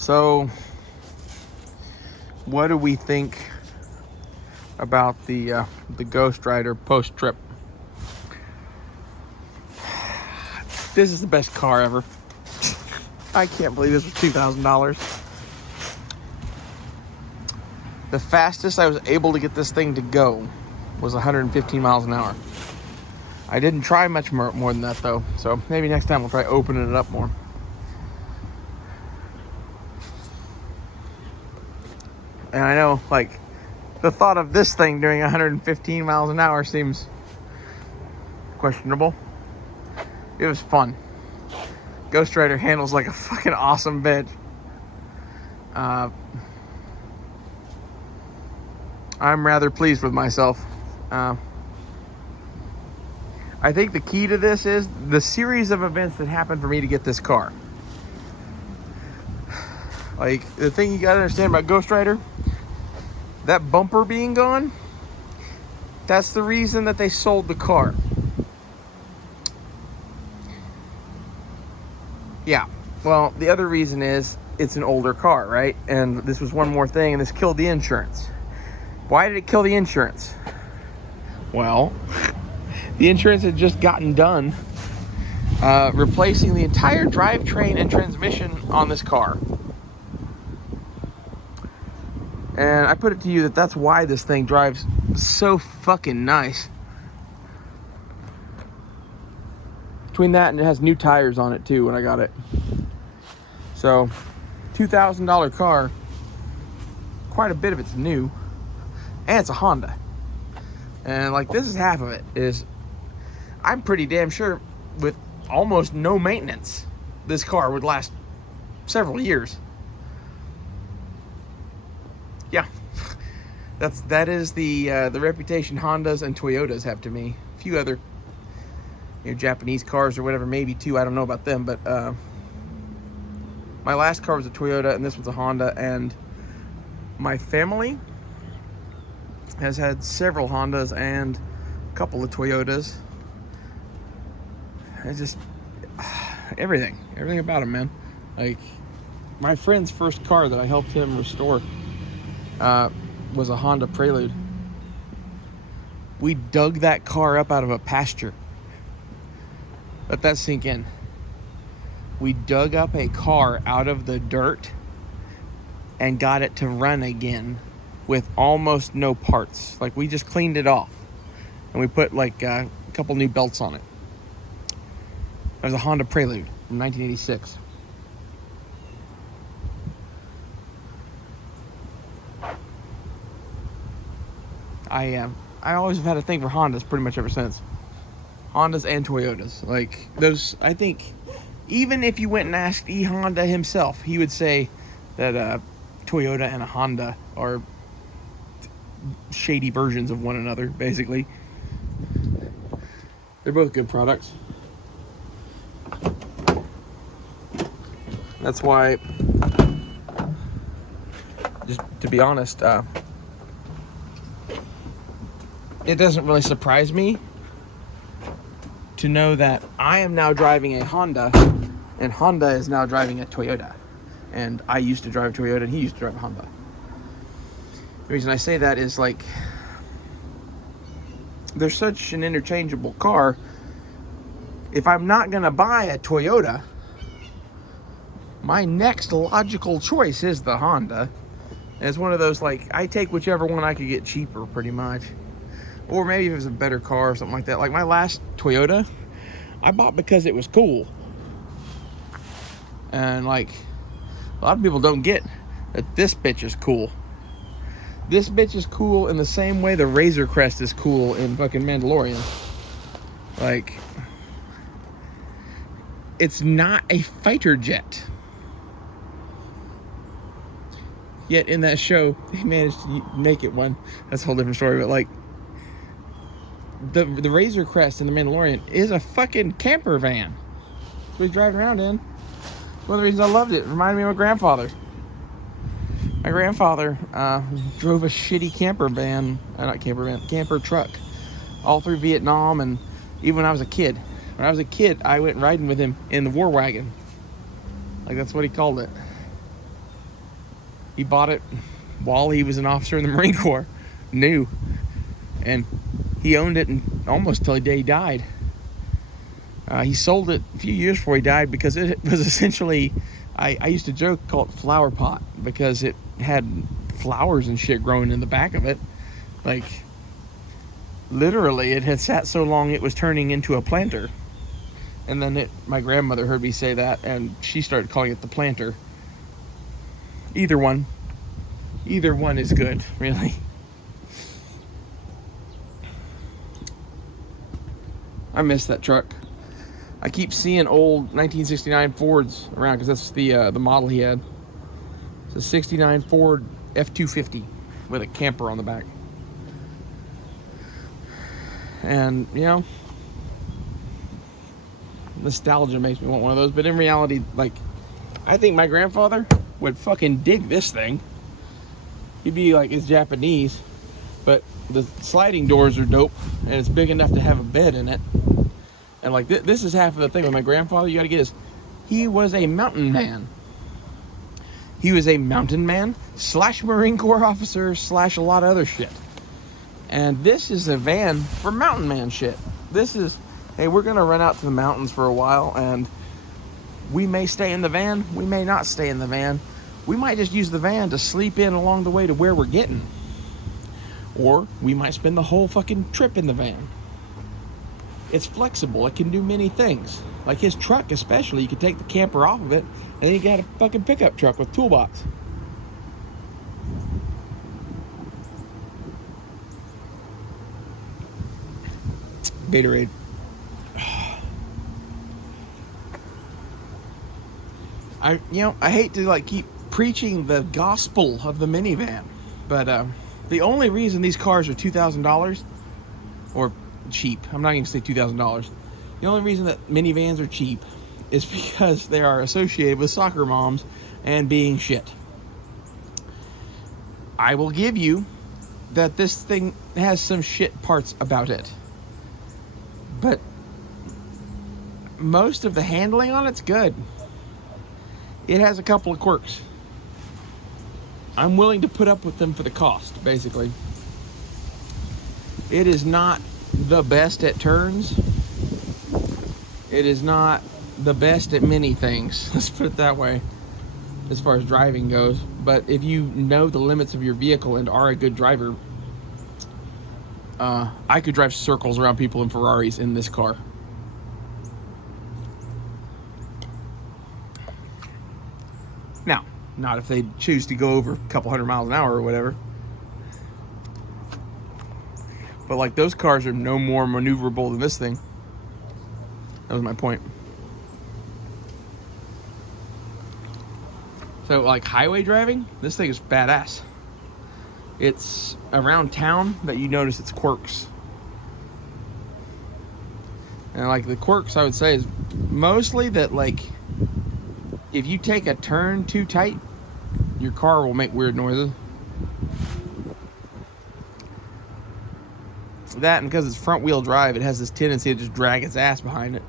So, what do we think about the Ghost Rider post trip? This is the best car ever. I can't believe this was $2,000. The fastest I was able to get this thing to go was 115 miles an hour. I didn't try much more than that though, so maybe next time we'll try opening it up more. And I know, like, the thought of this thing doing 115 miles an hour seems questionable. It was fun. Ghost Rider handles like a fucking awesome bitch. I'm rather pleased with myself. I think the key to this is the series of events that happened for me to get this car. Like, the thing you gotta understand about Ghost Rider, that bumper being gone, that's the reason that they sold the car. Yeah, well, the other reason is it's an older car, right? And this was one more thing, and this killed the insurance. Why did it kill the insurance? Well, the insurance had just gotten done replacing the entire drivetrain and transmission on this car. And I put it to you that that's why this thing drives so fucking nice. Between that and it has new tires on it too when I got it. So, $2,000 car, quite a bit of it's new. And it's a Honda. And like, this is half of it, is I'm pretty damn sure with almost no maintenance, this car would last several years. Yeah, that is the reputation Hondas and Toyotas have to me. A few other Japanese cars or whatever, maybe too. I don't know about them, but my last car was a Toyota and this was a Honda. And my family has had several Hondas and a couple of Toyotas. It's just everything about them, man. Like, my friend's first car that I helped him restore was a Honda Prelude. We dug that car up out of a pasture. Let that sink in. We dug up a car out of the dirt and got it to run again with almost no parts. Like, we just cleaned it off and we put like a couple new belts on it. It was a Honda Prelude from 1986. I always have had a thing for Hondas pretty much ever since. Hondas and Toyotas. Like, those, I think, even if you went and asked E Honda himself, he would say that a Toyota and a Honda are shady versions of one another, basically. They're both good products. That's why, just to be honest, it doesn't really surprise me to know that I am now driving a Honda and Honda is now driving a Toyota. And I used to drive a Toyota and he used to drive a Honda. The reason I say that is, like, they're such an interchangeable car. If I'm not going to buy a Toyota, my next logical choice is the Honda. And it's one of those, like, I take whichever one I could get cheaper, pretty much. Or maybe if it was a better car or something like that. Like, my last Toyota, I bought because it was cool. And, like, a lot of people don't get that this bitch is cool. This bitch is cool in the same way the Razor Crest is cool in fucking Mandalorian. Like, it's not a fighter jet. Yet in that show, they managed to make it one. That's a whole different story. But, like, the Razor Crest in the Mandalorian is a fucking camper van. That's what he's driving around in. One of the reasons I loved it. It reminded me of my grandfather. My grandfather drove a shitty camper van, camper truck, all through Vietnam, and even when I was a kid. When I was a kid, I went riding with him in the war wagon. Like, that's what he called it. He bought it while he was an officer in the Marine Corps, new, and he owned it almost till the day he died. He sold it a few years before he died because it was essentially, I used to joke, call it flower pot, because it had flowers and shit growing in the back of it. Like, literally, it had sat so long it was turning into a planter. And then my grandmother heard me say that, and she started calling it the planter. Either one is good, really. I miss that truck. I keep seeing old 1969 Fords around because that's the model he had. It's a 69 Ford F-250 with a camper on the back. And, you know, nostalgia makes me want one of those. But in reality, like, I think my grandfather would fucking dig this thing. He'd be like, it's Japanese, but the sliding doors are dope, and it's big enough to have a bed in it. And like this is half of the thing with my grandfather. You got to get is, he was a mountain man. He was a mountain man / Marine Corps officer / a lot of other shit. And this is a van for mountain man shit. This is, hey, we're gonna run out to the mountains for a while, and we may stay in the van. We may not stay in the van. We might just use the van to sleep in along the way to where we're getting. Or we might spend the whole fucking trip in the van. It's flexible. It can do many things. Like his truck especially, you could take the camper off of it, and you got a fucking pickup truck with toolbox. Gatorade. I hate to like keep preaching the gospel of the minivan, but the only reason these cars are $2,000 or cheap, I'm not even gonna say $2,000. The only reason that minivans are cheap is because they are associated with soccer moms and being shit. I will give you that this thing has some shit parts about it, but most of the handling on it's good. It has a couple of quirks. I'm willing to put up with them for the cost, basically. It is not the best at turns. It is not the best at many things. Let's put it that way, as far as driving goes. But if you know the limits of your vehicle and are a good driver, I could drive circles around people in Ferraris in this car. Now, not if they choose to go over a couple hundred miles an hour or whatever. But like, those cars are no more maneuverable than this thing. That was my point. So like highway driving, this thing is badass. It's around town that you notice its quirks. And like the quirks, I would say, is mostly that like, if you take a turn too tight, your car will make weird noises. That, and because it's front wheel drive, it has this tendency to just drag its ass behind it.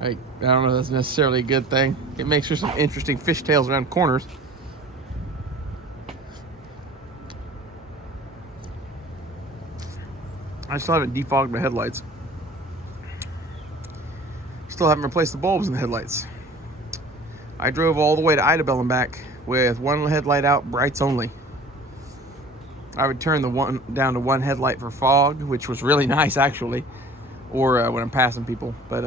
Like, I don't know if that's necessarily a good thing. It makes for some interesting fishtails around corners. I still haven't defogged my headlights. Still haven't replaced the bulbs in the headlights. I drove all the way to Idabel and back with one headlight out, brights only. I would turn the one down to one headlight for fog, which was really nice actually, or when I'm passing people. But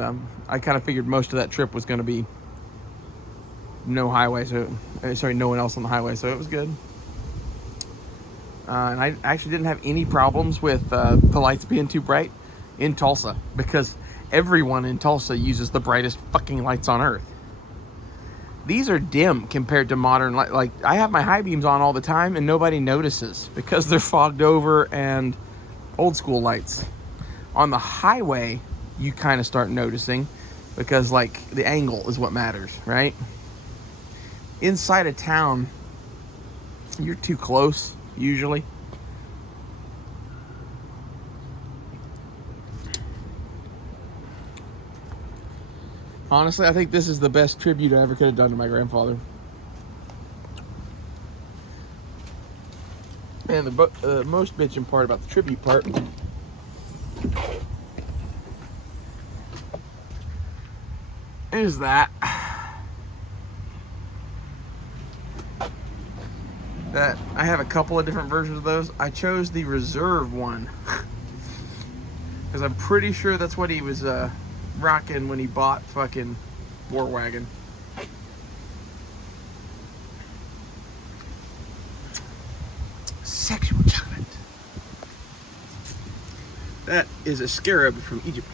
I kind of figured most of that trip was going to be no highway, no one else on the highway, so it was good. And I actually didn't have any problems with the lights being too bright in Tulsa, because everyone in Tulsa uses the brightest fucking lights on earth. These are dim compared to modern light. Like, I have my high beams on all the time and nobody notices because they're fogged over and old school lights. On the highway, you kind of start noticing because like the angle is what matters, right? Inside a town, you're too close usually. Honestly, I think this is the best tribute I ever could have done to my grandfather. And the most bitching part about the tribute part is that I have a couple of different versions of those. I chose the reserve one because I'm pretty sure that's what he was rocking when he bought fucking War Wagon. Sexual chocolate. That is a scarab from Egypt.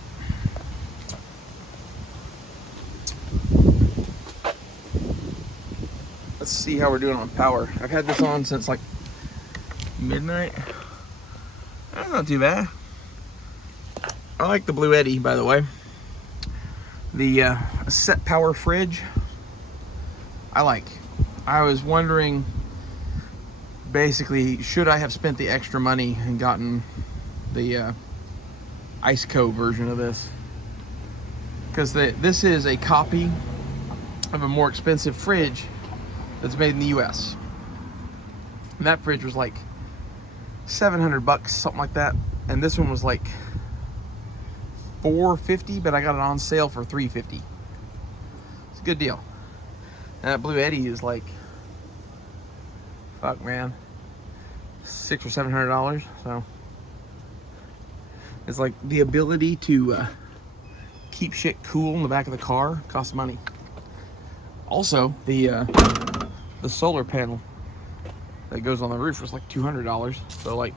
Let's see how we're doing on power. I've had this on since like midnight. That's not too bad. I like the Blue Eddy, by the way. The set power fridge, I like. I was wondering, basically, should I have spent the extra money and gotten the Iceco version of this? Because this is a copy of a more expensive fridge that's made in the US. And that fridge was like $700, something like that. And this one was like $450, but I got it on sale for $350. It's a good deal. And that Blue Eddy is like, fuck man, $600 or $700. So it's like the ability to keep shit cool in the back of the car costs money. Also, the solar panel that goes on the roof was like $200. So like